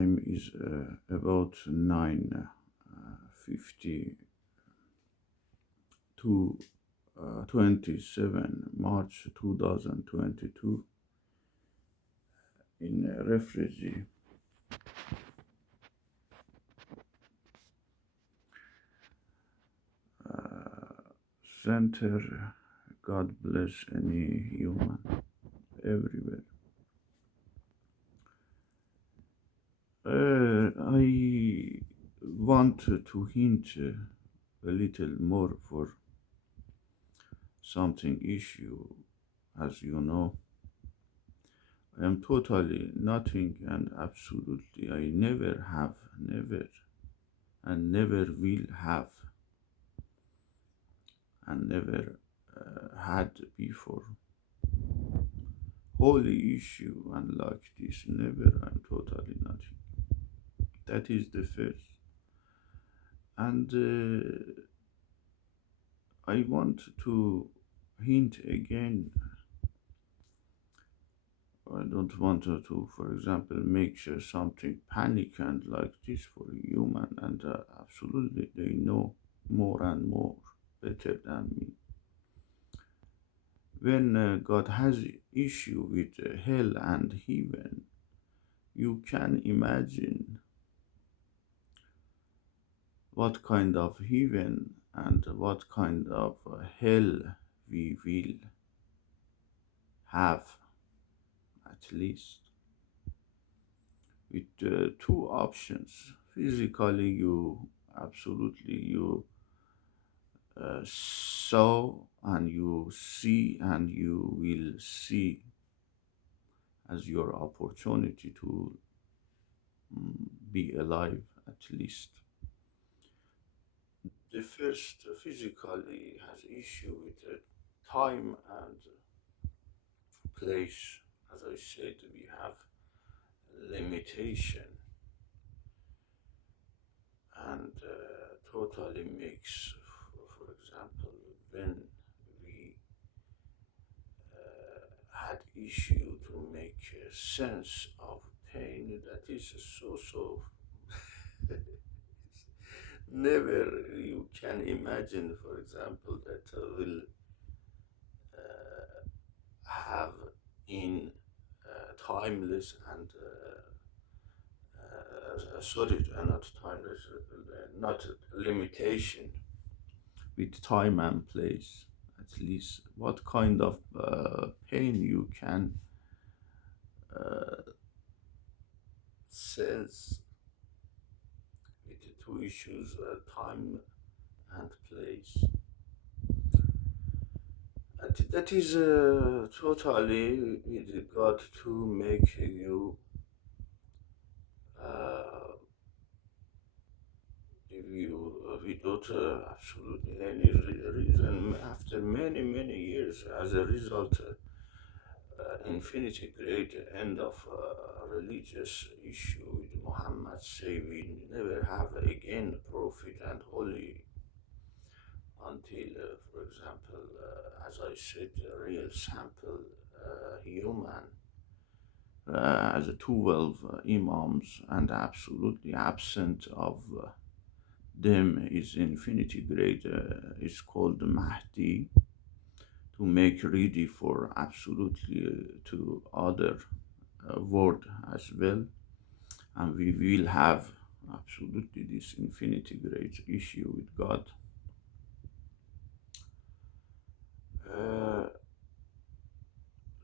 Time is about 9:50 to 27 March 2022 in a refugee center. God bless any human everywhere. I want to hint a little more for something issue. As you know, I am totally nothing and absolutely I never have, never and never will have and never had before. Holy issue and like this, never, I'm totally nothing. That is the first. And I want to hint again. I don't want to, for example, make something panic and like this for a human, and absolutely they know more and more better than me. When God has issue with hell and heaven, you can imagine what kind of heaven and what kind of hell we will have, at least with two options. Physically, you absolutely you saw and you see and you will see as your opportunity to be alive, at least. The first physically has issue with time and place. As I said, we have limitation and totally makes, for example, when we had issue to make sense of pain, that is so never you can imagine, for example, that will have in timeless and sorry, not timeless, not limitation with time and place. At least, what kind of pain you can sense with the two issues, time and place. And that is totally with God to make you if you without absolutely any reason after many years as a result infinity great end of religious issue with Muhammad say we never have again prophet and holy until for example as I said a real sample human as a 12 imams and absolutely absent of them is infinity grade is called Mahdi to make ready for absolutely to other word as well, and we will have absolutely this infinity grade issue with God. Uh,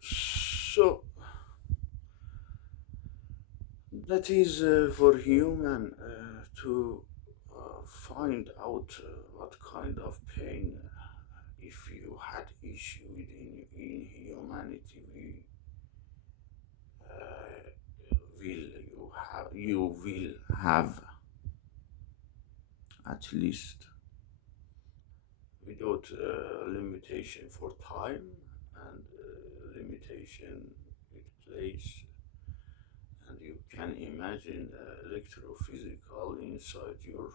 so that is for human to find out what kind of pain if you had issue in humanity you will have at least without limitation for time and limitation with place, and you can imagine electrophysical inside your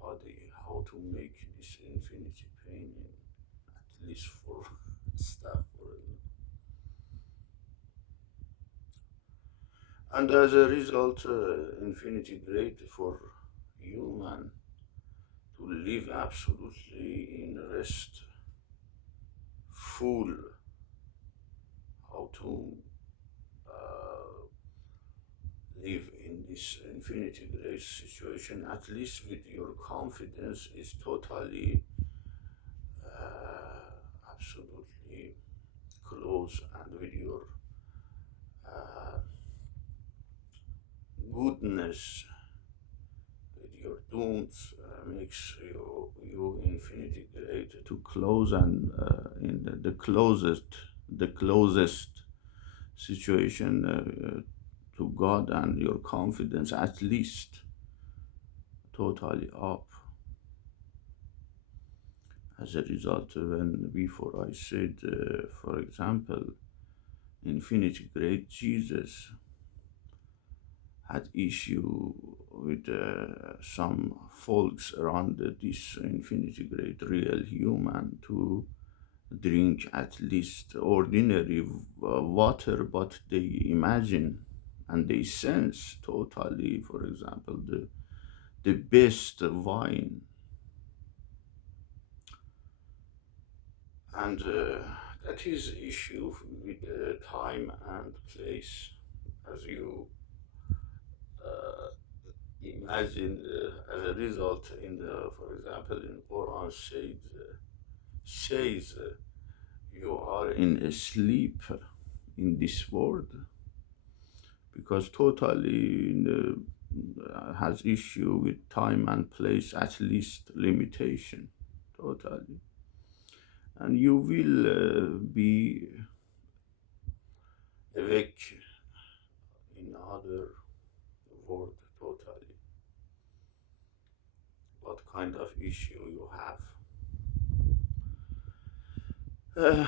body how to make this infinity pain at least for stuff for And as a result, infinity grade for human to live absolutely in rest, full, how to uh, live in this infinity grade situation, at least with your confidence, is totally, absolutely close, and with your uh, goodness, with your dooms, makes you infinity grade to close, and in the closest situation to God, and your confidence at least totally up. As a result, when before I said, for example, infinity grade Jesus had issue with some folks around this infinity grade real human to drink at least ordinary water, but they imagine and they sense totally, for example, the best wine. And that is issue with time and place, as you uh, imagine. As a result, in the, for example, in Quran says you are in a sleep in this world, because totally has issue with time and place, at least limitation, totally. And you will be awake in other world, totally. What kind of issue you have? Uh,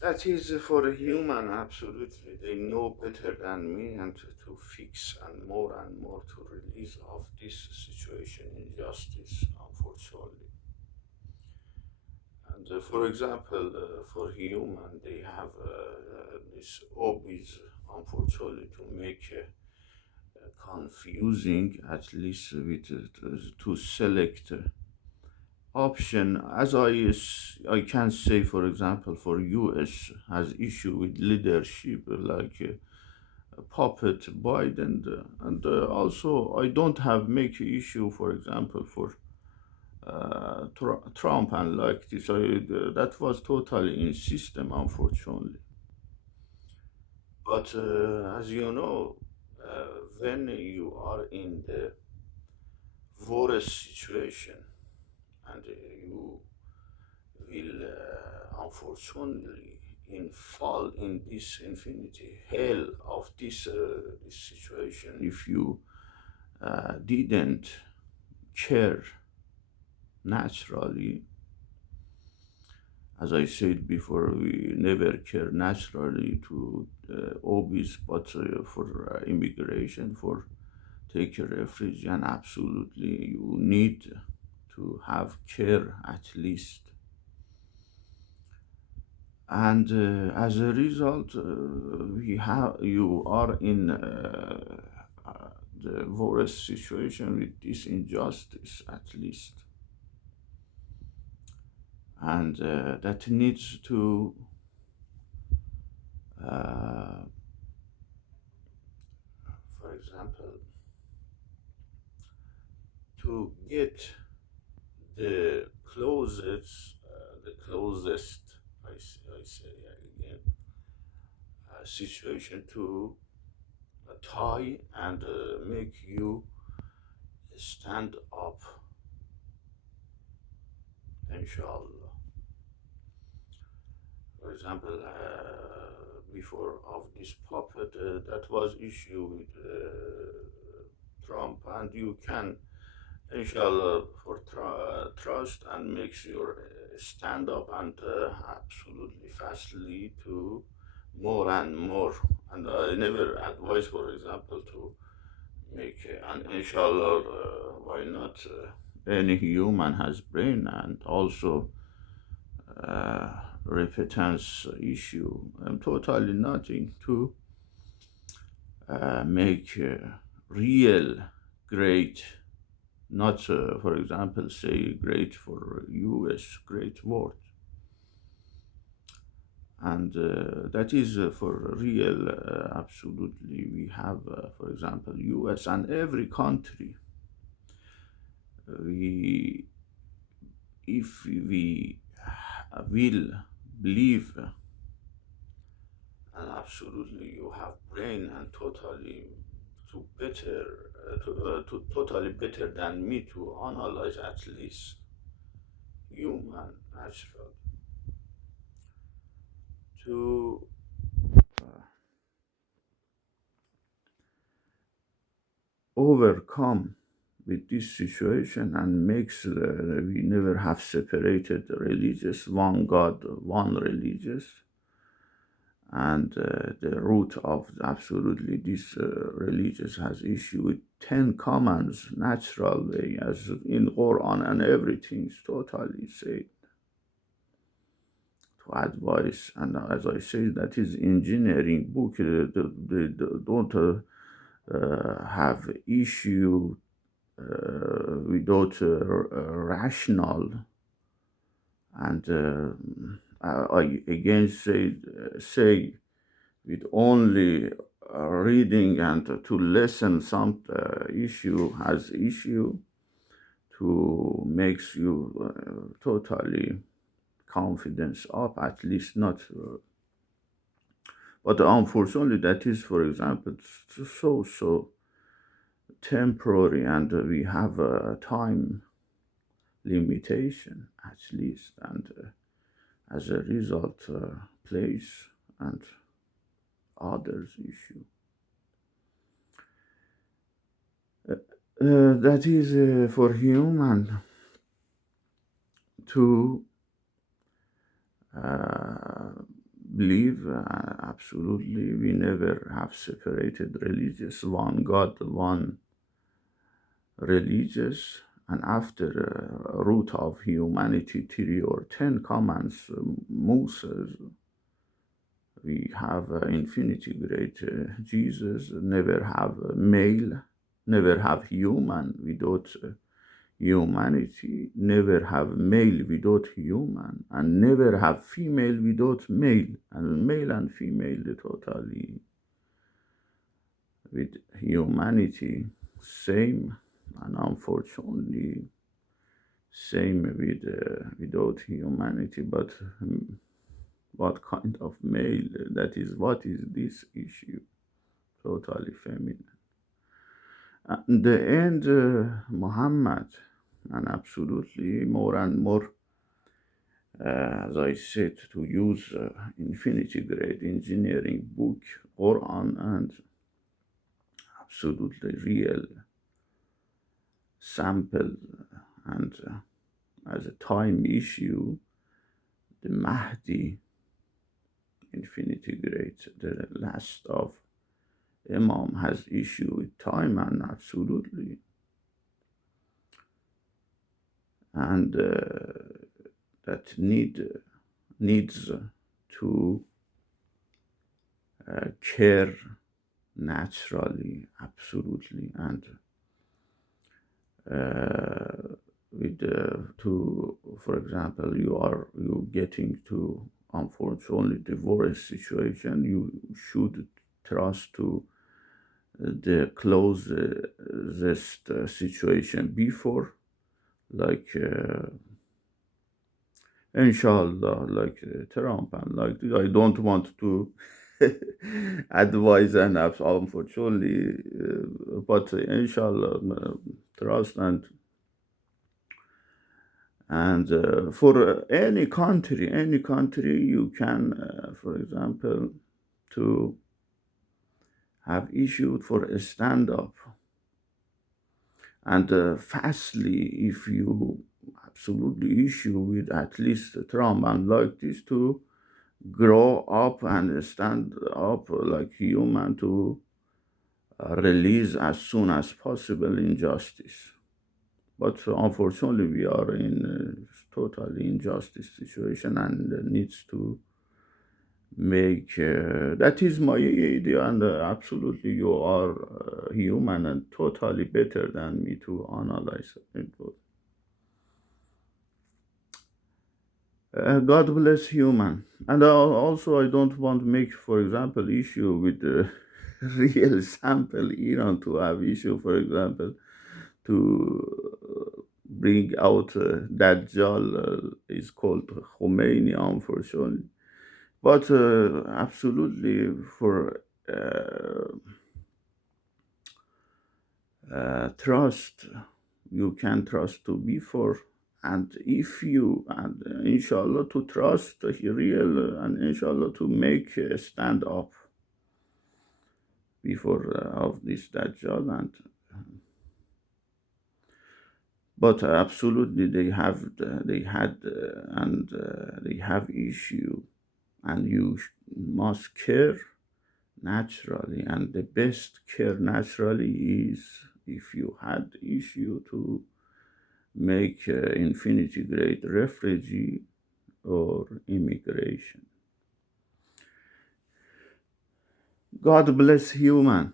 that is for a human, absolutely. They know better than me, and to fix and more to release of this situation, injustice, unfortunately. And for example, for human, they have this hobbies, unfortunately, to make confusing, at least with to select option. As I can say, for example, for US has issue with leadership, like puppet Biden, and also I don't have make issue, for example, for Trump and like this. That was totally in system, unfortunately. But as you know, when you are in the worst situation, and you will unfortunately fall in this infinity hell of this situation, if you didn't care naturally. As I said before, we never care naturally to hobbies, but for immigration, for take a refuge, and absolutely you need to have care at least. And as a result, we have you are in the worst situation with this injustice, at least. And that needs to uh, for example, to get the closest, I say again, situation to tie and make you stand up, inshallah. For example, before of this puppet, that was issue with Trump, and you can, inshallah, for trust and makes your stand up, and absolutely fastly to more and more. And I never advise, for example, to make and inshallah, why not? Any human has brain, and also uh, repentance issue. I'm totally nothing to make real great, not, for example, say great for US, great world. And that is for real, absolutely. We have, for example, US and every country. We, if we will believe, and absolutely you have brain and totally to better, to totally better than me to analyze at least human natural to overcome with this situation and makes we never have separated religious, one God, one religious, and the root of absolutely this religious has issue with 10 commands natural way as in Quran, and everything is totally said to advise. And as I say, that is engineering book. They don't have issue without rational. And I again say with only reading and to listen some issue has issue to makes you totally confidence up, at least not. But unfortunately, that is, for example, so temporary, and we have a time limitation at least, and as a result, place and others issue. That is for human to believe absolutely we never have separated religious, one God, one religious, and after root of humanity, 3 or 10 commands, Moses, we have infinity great Jesus, never have male, never have human without humanity, never have male without human, and never have female without male, and male and female totally with humanity same, and unfortunately same with without humanity. But what kind of male? That is what is this issue? Totally feminine. In the end, Muhammad, and absolutely more and more, as I said, to use infinity grade engineering book, Quran, and absolutely real sample, and as a time issue, the Mahdi infinity grade, the last of Imam, has issue with time, and absolutely, and that needs to care naturally, absolutely, and with to, for example, you getting to unfortunately divorce situation, you should trust to the closest situation before, like inshallah, like Trump, and like I don't want to advise, and unfortunately, but inshallah, trust, and for any country, you can, for example, to have issued for a stand up, and fastly, if you absolutely issue with at least Trump, and like this to grow up and stand up like human to release as soon as possible injustice. But unfortunately, we are in a totally injustice situation, and needs to make that is my idea, and absolutely you are human and totally better than me to analyze it. God bless human. And also, I don't want to make, for example, issue with the real sample Iran to have issue, for example, to bring out Dajjal is called Khomeini, unfortunately. But absolutely, for trust, you can trust to before, and if you and inshallah to trust real, and inshallah to make stand up before of this Dajjal. And but absolutely they had and they have issue, and you must care naturally, and the best care naturally is if you had issue to make infinity grade refugee or immigration. God bless human.